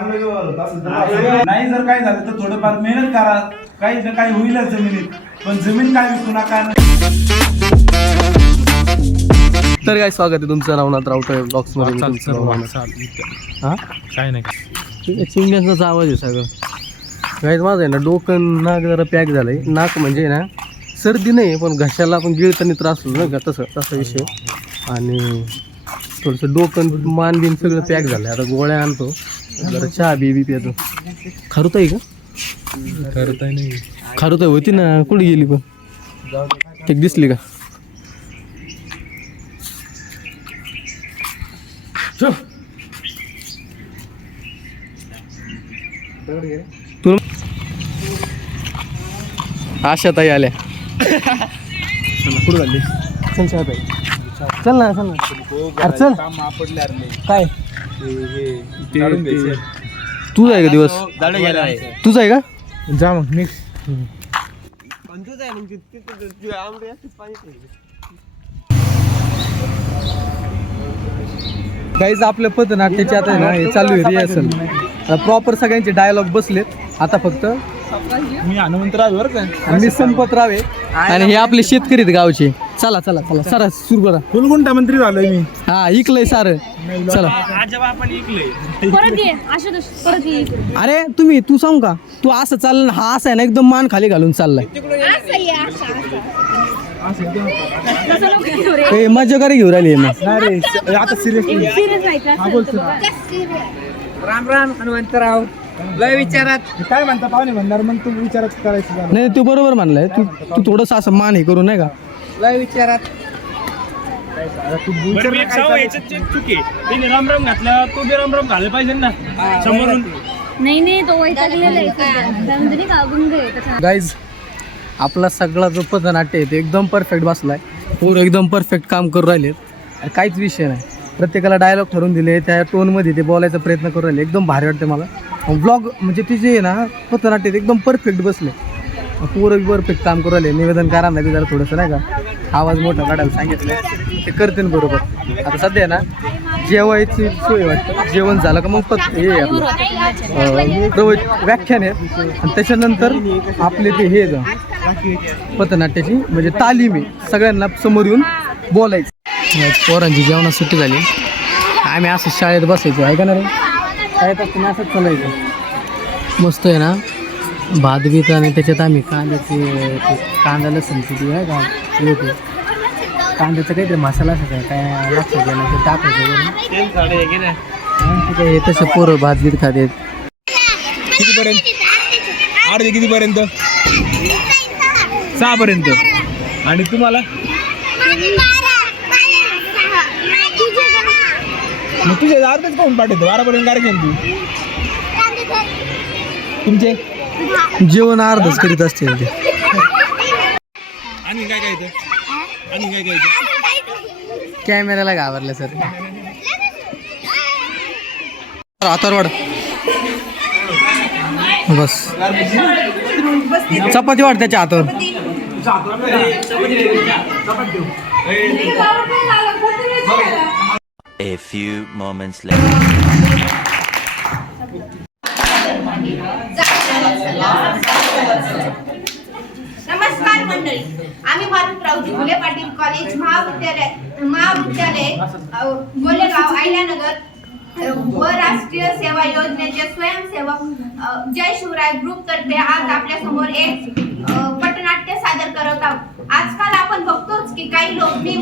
चांगलं व्यवहार होत असेल तर नाही, जर काय झालं तर थोडंफार मेहनत करा, काही ना काही होईलच जमिनीत, पण जमीन काय विकू नका. तर काय स्वागत आहे तुमचं नवनाथ राऊत ब्लॉग्स मध्ये. हा काय नाही ठीक आहे, चिमण्यांचाच आवाज आहे सगळं. काहीच माझं आहे ना, डोकं नाक जरा पॅक झालंय. नाक म्हणजे ना सर्दी नाही पण घशाला पण गिळताना त्रास होतो ना का, तसा विषय. आणि थोडंसं डोकं मान बिन सगळं पॅक झालं. आता गोळ्या आणतो, जरा चहा बी पितो. खारुताई का? खारुताई होती ना, कुठे गेली पण? एक दिसली का? तू आशा ताई आल्या. कुठं झाली? चल ताई, चल ना चल ना. अरे चल. काय तुझा आहे का दिवस? तुझा आहे का? जा मग निघ. काहीच आपल्या पथनाट्याचे आता आहे ना, हे चालू आहे रिहर्सल. प्रॉपर सगळ्यांचे डायलॉग बसलेत. आता फक्त मी हनुमंतराव बरं का, मी संपतराव आहे आणि हे आपले शेतकरी आहेत गावचे. चला चला चला सारा सुरू करा. फुलगुंठा मंत्री झालोय मी. हा इकलंय सारं. चला. अरे तू सांगू का, तू असं चाललं ना, हा असा आहे ना एकदम मान खाली घालून चाललाय. मजा करे घेऊन राहिली मग. आता सिरियस राम राम हनुमंतराव. लय विचारात काय म्हणता पाहुणे म्हणणार, मग तू विचारात करायचं. नाही तू बरोबर म्हणलाय. तू थोडस असं मान हे करू नाही का. लय विचारात राम राम घातला, तो बी राम राम घालायला पाहिजे ना समोरून. नाही तो वैतागलेला आहे. गाईज आपला सगळा जो पथनाट्य आहे ते एकदम परफेक्ट बसलाय. पूर्ण एकदम परफेक्ट काम करू राहिलेत. काहीच विषय नाही. प्रत्येकाला डायलॉग ठरवून दिले, त्या टोनमध्ये ते बोलायचा प्रयत्न करू राहिले. एकदम भारी वाटते मला. ब्लॉग म्हणजे ते जे आहे ना पथनाट्य एकदम परफेक्ट बसले. पूर्ण परफेक्ट काम करू राहिले. निवेदनकारांना बी जरा थोडंसं नाही का आवाज मोठा काढायला सांगितलं, ते करते ना बरोबर. आता सध्या ना जेवायची सोय वाटतं. जेवण झालं का मग हे आपलं व्याख्यान आहे आणि त्याच्यानंतर आपले ते हे पथनाट्याची म्हणजे तालीम आहे. सगळ्यांना समोर येऊन बोलायचं. पोरांची जेवणात सुट्टी झाली. आम्ही असं शाळेत बसायचो आहे का ना रे. शाळेत असताना असंच चालायचं. मस्त आहे ना भात बीत आणि त्याच्यात आम्ही कांदा लसूणची ती आहे का लोक कांद्याचा काहीतरी मसाला असायचा काय लक्षात गेला ते टाकायचं. हे तसं पोरं भात बीत खातात. कितीपर्यंत? अर्धे कितीपर्यंत? 6 पर्यंत. आणि तुम्हाला मग तुझे अर्धेच पाहून पाठवतो. 12 पर्यंत कार्यक्रम. तू तुमचे जेवण अर्धच करीत असतील ते. आणि काय काय आणि काय काय कॅमेऱ्याला घाबरलं सर. हातावर वाढ बस. चपाती वाढ त्याच्या हातावर. A few moments later. नमस्कार मंडळी, आम्ही मारुतरावजी फुले पाटील कॉलेज महाविद्यालय गोलेगाव अहिल्यानगर व राष्ट्रीय सेवा योजनेचे स्वयंसेवक जय शिवराय ग्रुप तर्फे आज आपल्या समोर एक पटनाट्य सादर करत आहोत. आजकाल आपण बघतोच की काही लोक मी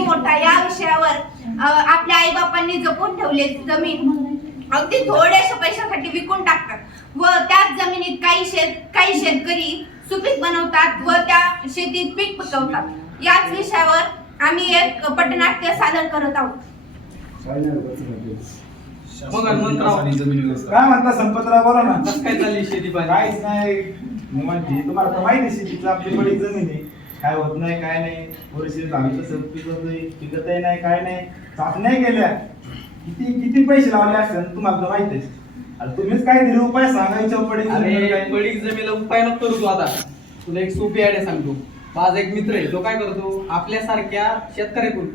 मोठा या विषयावर आपल्या आई बापांनी जपून ठेवले जमीन अगदी थोड्याशा पैशासाठी विकून टाकतात व त्याच जमिनीत काही शेतकरी सुपीक बनवतात व त्या शेतीत पीक पिकवतात. याच विषयावर आम्ही एक पटनाट्य सादर करत आहोत. काय म्हणता संपतराव, बोला ना. काय चालली शेती काहीच नाही, तुम्हाला तर माहिती शेतीचं आपली बडी जमीन आहे. काय होत नाही काय नाही. वर्षी झालं तसं पिकतही नाही काय नाही. चाचण्या केल्या, किती पैसे लावले असतील तुम्हाला तर माहितीच. तुम्हीच काय दिले उपाय सांगायचे. पडीक जमीला उपाय नको करू. तू आता तुला एक सोपी आयडिया सांगतो. माझा एक मित्र आहे, तो काय करतो आपल्यासारख्या शेतकऱ्याकडून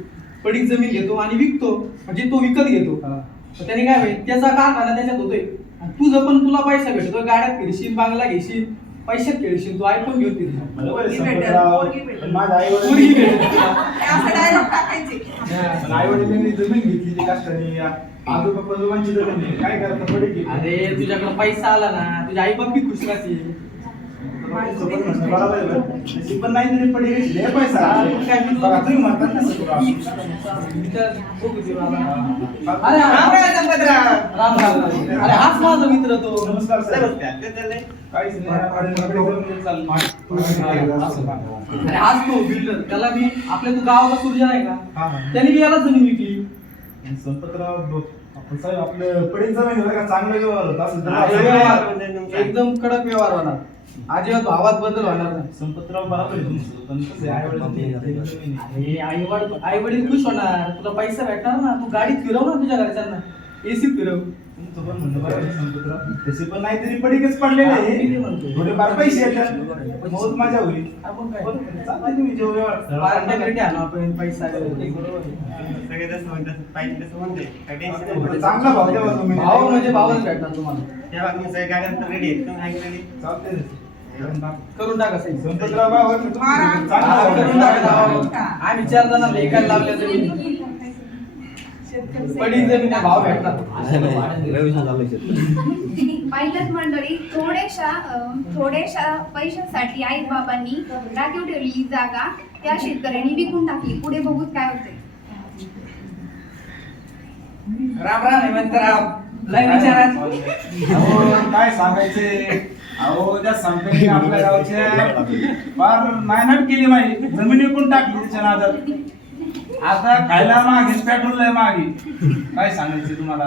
पडीक जमीन घेतो आणि विकतो. म्हणजे तो विकत घेतो. त्याने काय होईल, त्याचा कारखाना त्याच्यात होतोय आणि तुझं पण तुला पैसा भेटतो, गाड्यात फिरशील, बांगला घेशील, पैशात खेळशील, तू आयफोन घेऊन फिरशील. बरोबर आहे संपतराव. पण माझ्या आई पोरगी वडील भेटेल तुला. आई वडिलांनी जमीन घेतली ती कष्टाने, आजोबा पजोबांची जमीन आहे. काय करता पडे की अरे तुझ्याकडे पैसा आला ना, तुझ्या आई बाप बी खुश राहतील. बरोबर आहे बरं. नशीब पण नाही तरी पडे घेतली लय पैसा बघा तुम्ही म्हणतात ना सगळं. अरे राम राम. अरे हाच माझा मित्र तो. नमस्कार सर. काहीच नाही चाललं. अरे हाच तो बिल्डर. त्याला मी आपल्या तू गावाला सूर्य नाही का, हा. त्याने बी याला जमीन विकली. संपतराव आपण साहेब आपलं पडीक जमीन होतं का चांगलं व्यवहार होता असं तर एकदम कडक व्यवहार होणार, अजिबात भावात बदल होणार नाही. संपतराव बरोबर आहे तुमचं, पण कसं आहे, आई वडील आई वडील खुश होणार, तुला पैसा भेटणार ना, तू गाडीत फिरव ना तुझ्या घरच्यांना, एसीत फिरव. तुमचं पण म्हणणं बरोबर आहे संपतराव. तसे पण नाहीतरी पडीकच पडलेले आहे. थोडेफार पैसे येतात बहुत मजा होईल. आपण काय चालतंय तुम्ही जेव्हा व्यवहार पार्ट्याकडे आणू आपण पैसा. चांगला भाव द्यावा तुम्ही. भाव म्हणजे भावच भेटणार तुम्हाला. चालतंय. करून टाका सही. संपतराव भाऊ चांगला हा, भाव करून द्या. टाका. आम्ही 4 जणांना एकाला लावल्या जमीन, पडीक जमीन भाव भेटणार. पाहिलंच मंडळी, थोड्याशा पैशांसाठी आई बाबांनी राखीव ठेवलेली जागा त्या शेतकऱ्यांनी विकून टाकली. पुढे बघूच काय होते. राम राम हेमंतराव, लय विचारात. अहो, काय सांगायचे. अहो त्या संपत्ती आपल्या गावच्या फार नायनाट केली माहिती. जमीन विकून टाकली तिच्या नादात. आता खायला मागे, पेट्रोलला मागे. काय सांगायचं तुम्हाला.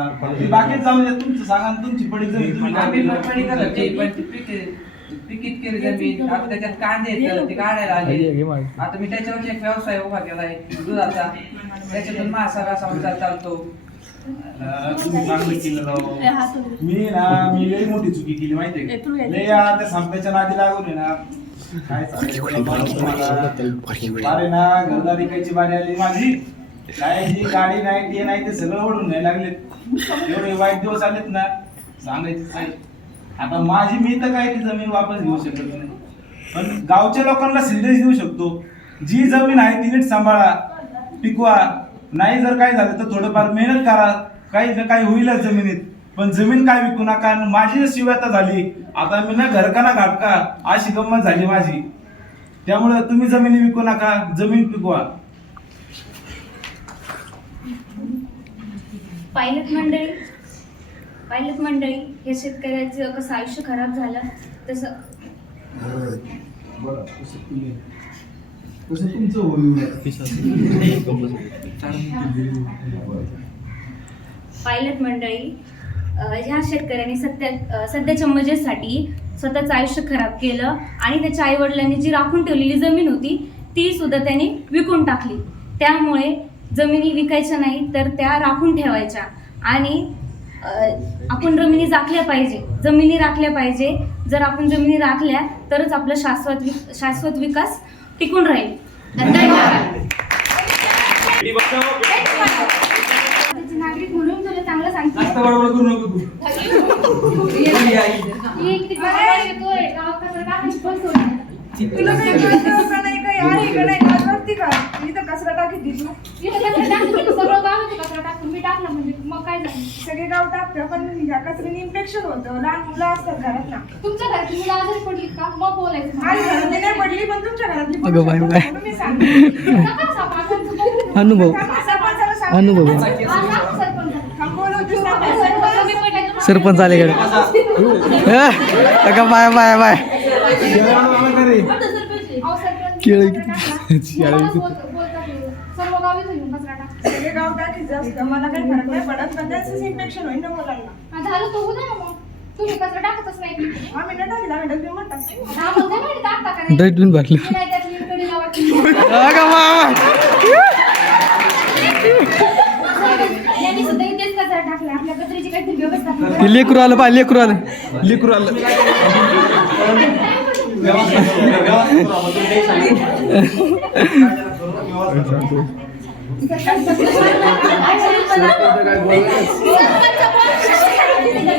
बाकीच जाऊ द्या, तुमचं सांगा आणि तुमची पडी जमीन तुम्ही काय आम्ही केलं? पण पडी करत होती, पण ती पिकीत केली जमीन. आता त्याच्यात कांदे आहेत, ते काढायला आले. आता मी त्याच्यावर एक व्यवसाय उभा केलाय दुधाचा, त्याच्यातून माझा सगळा संसार चालतो. तुम्ही चांगलं केलं राव. मी लई मोठी चुकी केली माहितीये का? लई त्या संपत्तीच्या नादी लागून आहे ना, काय सांगायचं तुम्हाला. अरे ना घरदारी कायची बारी आली माझी. काय जी गाडी नाही ते नाही ते सगळं ओढून नाही लागलेत. एवढे वाईट दिवस आलेत ना, सांगायचं नाही. आता माझी मी तर काय ती जमीन वापस घेऊ शकत नाही, पण गावच्या लोकांना सिरियस देऊ शकतो. जी जमीन आहे ती नीट सांभाळा, टिकवा. नाही जर काय झालं तर थोडंफार मेहनत करा, काही ना काही होईलच जमिनीत. पण जमीन काय विकू नका. माझी शिव्याता झाली, आता मी ना घर का ना घाटका अशी गंमत झाली माझी. त्यामुळे तुम्ही जमिनी विकू नका, जमीन पिकवा. पायलट मंडळी हे शेतकऱ्याचं कसं आयुष्य खराब झालं तसं पायलट मंडळी ह्या शेतकऱ्यांनी सध्याच्या मजेसाठी स्वतःचं आयुष्य खराब केलं आणि त्याच्या आईवडिलांनी जी राखून ठेवलेली जमीन होती ती सुद्धा त्यांनी विकून टाकली. त्यामुळे जमिनी विकायच्या नाही तर त्या राखून ठेवायच्या आणि आपण जमिनी राखल्या पाहिजे. जर आपण जमिनी राखल्या तरच आपलं शाश्वत विकास टिकून राहील. धन्यवाद. नागरिक म्हणून तुला चांगलं सांगते. जास्त बडबड करू नको तू. तुला काही कळतं का नाही, काही आहे का नाही, लाज वाटते का? इथं कचरा टाकीत दिसू. सगळे गाव टाकतं, पण ह्या कचऱ्याने इन्फेक्शन होतं. लहान मुलं असतात घरात ना. तुमच्या घरातली मुलं आजारी पडली का मग बोलायचं. माझ्या घरातली नाही पडली, पण तुमच्या घरातली पडू अगं बाई शकतात. बाई. म्हणून मी सांगते. अनुभव सरपंचाला सांग. अनुभव थांबवलं सरपंच आले कडे बाय बाय बाय सगळे गाव टाकीत जास्त. मला काही फरक नाही पडत, पण त्याचंच इन्फेक्शन होईल ना मुलांना. झालं तो उद्या ना मग तुम्ही कचरा टाकतच नाही. आम्ही न टाकीला डबे म्हणतात. ड्रेटून भरलं. यांनी सुद्धा इथेच कचरा टाकला. आपल्या कचऱ्याची काहीतरी व्यवस्था. लेकरू आलं पाय, लेकरू आलं.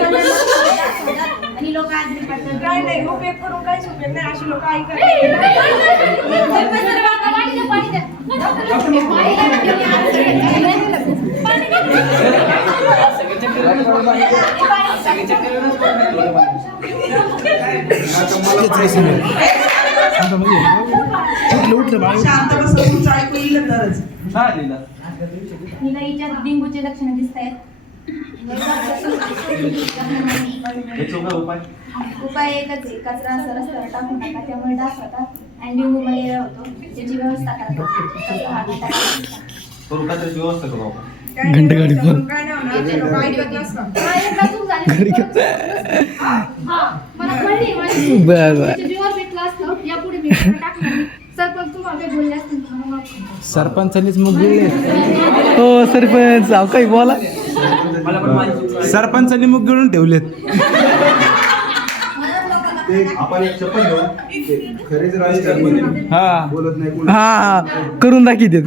सरपंच त्रास होतात आणि लोक आजारी पडतात. काय नाही उपयोग करून काहीच उपयोग नाही अशी लोक ऐकत हिला हिच्या डेंग्यूचे लक्षणं दिसत आहेत. उपाय एकच आहे, कचरा असं रस्त्यावर टाकून टाका, त्यामुळे डास होतात आणि डेंग्यू मलेरिया होतो. त्याची व्यवस्था करा. व्यवस्था करू आपण. घंटे गाडी पण. काय नाही होणार ते लोक ऐकत नसतात. मला कळली बर बर. जीवावर भेटलं असतं यापुढे मी टाकणार. सरपंच तुम्हाला काही बोलले असतील तुम्हाला माफ. सरपंचानीच मग गेले. हो सरपंच अहो काही बोला. सरपंचांनी मुग गिळून ठेवलेत. आपण एक चप्पल घेऊ. खरेच राजकारणी हा बोलत नाही कोण. हा करून दाखी देत.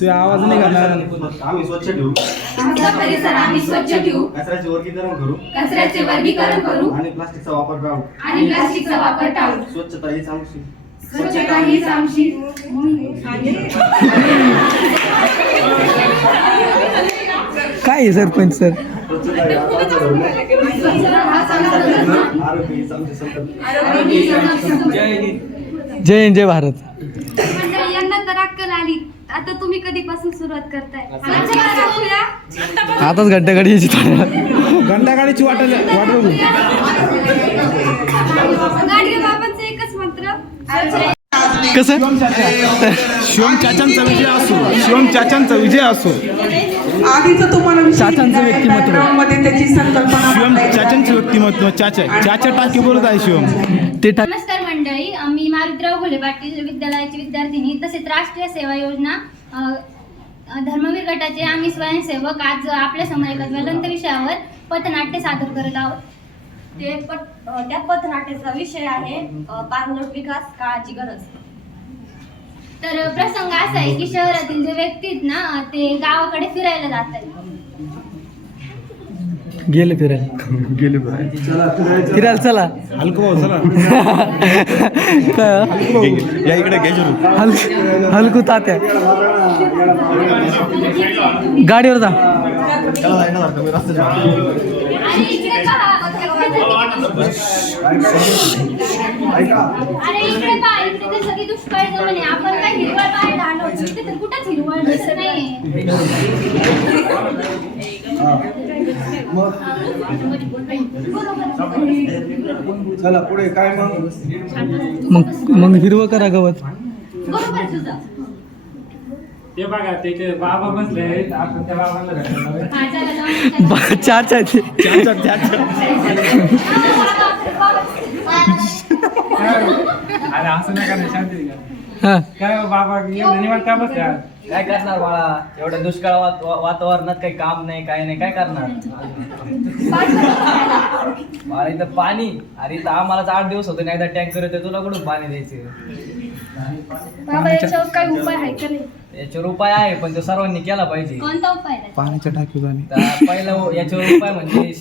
ते आवाज नाही घालणार. आम्ही स्वच्छ ठेवू. आपला परिसर आम्ही स्वच्छ ठेवू. कचऱ्याचे वर्गीकरण करू कचऱ्याचे वर्गीकरण करू आणि प्लास्टिकचा वापर टाळू. आणि प्लास्टिकचा वापर टाळू. स्वच्छता हीच आमची. स्वच्छता हीच आमची. काय आहे सरपंच सर? स्वच्छता ही आमचं धर्म आहे. आरोग्य हीच आमची संपत्ती. जय हिंद जय भारत. मंडळी यंदा तर अक्कल आली. आता तुम्ही कधीपासून सुरुवात करताय? आताच घंटा गाडी यायची थोड्या. घंटागाडीची वाट बघू. गाडी बाबांचं एकच मंत्र. कसं शिवम चाचांचा विजय असो. शिवम चाचांचा विजय असो. आधीच तुम्हाला चाचांचं व्यक्तिमत्व. मध्ये त्याची संकल्पना शिवम मांडायची आहे. चाचांचे व्यक्तिमत्व. चाचा टाकी बोलत आहे शिवम. ते टाक. नमस्कार मंडळी, मी मारुतीराव घोले पाटील विद्यालयाची विद्यार्थिनी तसेच राष्ट्रीय सेवा योजना धर्मवीर गटाचे आम्ही स्वयंसेवक आज आपल्या समोर एका ज्वलंत विषयावर पथनाट्य सादर करत आहोत. त्या पथनाट्याचा विषय आहे पाणलोट विकास काळाची गरज. तर प्रसंग असा आहे की शहरातील जे व्यक्ती आहेत ना ते गावाकडे फिरायला जात आहेत. गेले फिरायला. फिरायला चला. हलको भाऊ चला. या इकडे घ्यायचं. हलकू तात्या गाडीवर जा. आणि इकडे पहा. अरे इकडे पहा, इकडे तर सगळी दुष्काळी जमीन आहे. आपण काय हिरवळ पाहायला आलो, इथे तर कुठंच हिरवळ दिसत नाही. चला पुढे काय मग हिरवं करा गवत. बरोबर तुझं. ते बघा त्याचे बाबा बसले आपण त्या बाबांना भेटायला हा, चला जाऊ. चाचा ते. अरे असं नाही करणार शांती का हा काय हो बाबा एवढं निवांत का बसल्या काय करणार बाळा, एवढं दुष्काळ वातावरणात काही काम नाही, काय नाही, काय करणार बाळा? इथं पाणी, अरे इथं आम्हालाच 8 दिवस होते नाही, एकदा टँकर येते, तुला कुठून पाणी द्यायचे? बाबा याच्यावर काही उपाय आहे का नाही? याच्यावर उपाय आहे, पण तो सर्वांनी केला पाहिजे. कोणता उपाय आहे? पाण्याच्या टाकीवर तर पहिला याच्यावर उपाय म्हणजे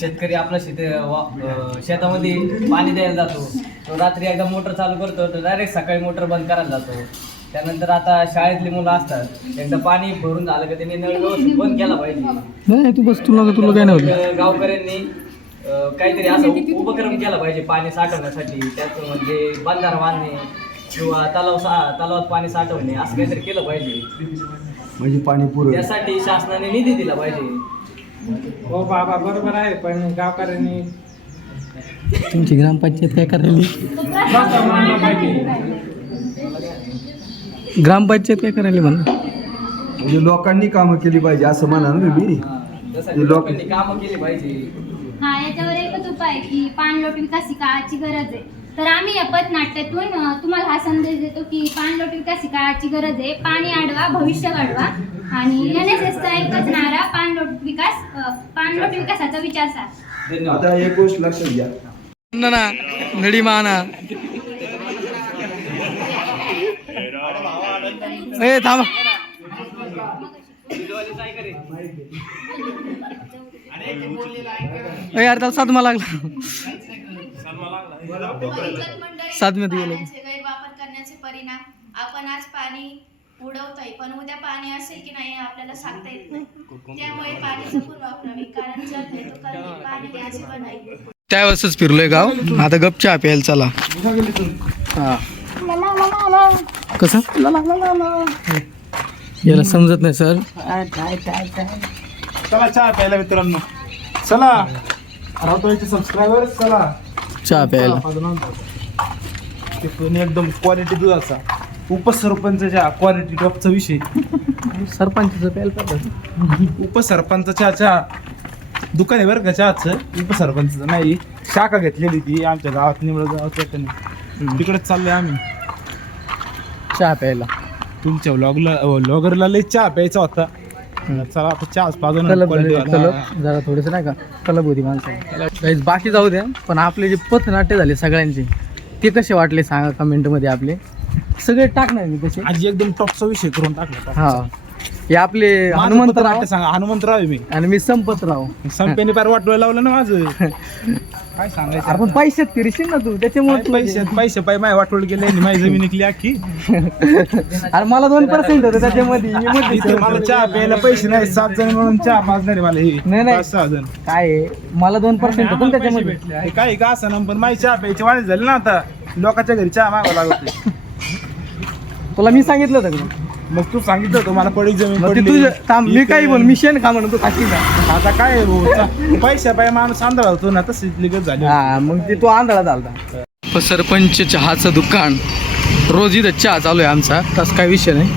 शेतकरी आपल्या शेतामध्ये पाणी द्यायला जातो, तो रात्री एकदा मोटर चालू करतो, तो डायरेक्ट सकाळी मोटर बंद करायला जातो. त्यानंतर आता शाळेतली मुलं असतात, एकदा पाणी भरून झालं का त्यांनी नळ व्यवस्थित बंद केला पाहिजे. नाही तू बस, तुला काय नाही होत. गावकऱ्यांनी काहीतरी असं उपक्रम केला पाहिजे पाणी साठवण्यासाठी, त्याचं म्हणजे बंधारा बांधणे किंवा तलावात पाणी साठवणे, असं काहीतरी केलं पाहिजे. म्हणजे पाणी पुरं त्यासाठी शासनाने निधी दिला पाहिजे. हो बाबा बरोबर आहे, पण गावकऱ्यांनी तुमची ग्रामपंचायत काय करायली? स्वतः मानलं पाहिजे. ग्रामपंचायत काय करायली म्हणा? म्हणजे लोकांनी कामं केली पाहिजे असं म्हणा ना तुम्ही. त्यासाठी लोकांनी कामं केली पाहिजे. हा, याच्यावर एकच उपाय आहे की पाणलोट विकास ही काळाची गरज आहे. तर आम्ही या पथनाट्यातून तुम्हाला हा संदेश देतो की पाणलोट विकास ही काळाची गरज आहे. पाणी अडवा, भविष्य घडवा. आणि NSSचा एकच नारा, पाणलोट विकासाचा विचार सार. धन्यवाद. आता एक गोष्ट लक्षात घ्या, ना नडी माना ए थांबा. यार त्याला साधमा लागला साधम्यात गेलो गैरवापर करण्याचे परिणाम. आपण आज पाणी उडवतोय पण उद्या पाणी असेल की नाही हे आपल्याला सांगता येत नाही. त्यामुळे पाणी जपून वापरावे, कारण जर भेटू कमी पाणी अजिबात नाही. त्यावेळेसच फिरलोय गाव, आता गप चहा प्यायला चला. हा कसं याला समजत नाही सर. चला चहा प्यायला मित्रांनो, चला राहतोयचे सबस्क्रायबर, चला चहा प्यायला. ते पण एकदम क्वालिटी दुधाचा, उपसरपंचच्या क्वालिटी टॉपचा विषय. सरपंचाचं प्यायला पाहिजे. उपसरपंचच्या चहा दुकान आहे बरं का चहाचं, उपसरपंचचं नाही. शाखा घेतलेली ती आमच्या गावात, निवड गावात, तिकडेच चाललोय आम्ही चहा प्यायला. तुमच्या व्लॉगरला लय चहा प्यायचा होता. चला आता चहाच पाजून कलब जरा थोडंसं नाही का कलब होती माणसं. बाकी जाऊ द्या, पण आपले जे पथनाट्य झाले सगळ्यांचे ते कसे वाटले सांगा कमेंटमध्ये. आपले सगळे टाकणार मी कसे. आज एकदम टॉपचा विषय करून टाकला. हा हे आपले हनुमंतराव सांगा, हनुमंतराव आहे मी आणि मी संपतराव. संपेने पार वाटवायला लावलं ना माझं. काय सांगायचं. आपण पैशात फिरशील ना तू, त्याच्यामुळे पैसे पाय माय वाटवलं गेले, माझी जमीन निघली अख्खी. अरे मला 2% होतं त्याच्यामध्ये. इथे मला चहा प्यायला पैसे नाही, 7 जण म्हणून चहा पाजणारे मला हे नाही, नाही. 5-6 जण. काय आहे, मला 2% होतं त्याच्यामध्ये. हे काय का असं ना, पण माझी चहा प्यायची वाणी झाली ना आता. लोकांच्या घरी चहा मागावं लागत. तुला मी सांगितलं होतं का? मग तू सांगितलं होतं मला पडी जमीन मग ते पडली. तुझं थांब, मी काही बोल, मी शेण खा म्हणून तू खाशील का? आता काय आहे भाऊ, पैसा पाय माणूस आंधळा होतो ना, तसं लिगत झाली. हा मग ते तो आंधळा झालता. सरपंच चहाचं दुकान, रोज इथं चहा चालू आहे आमचा, तसं काही विषय नाही.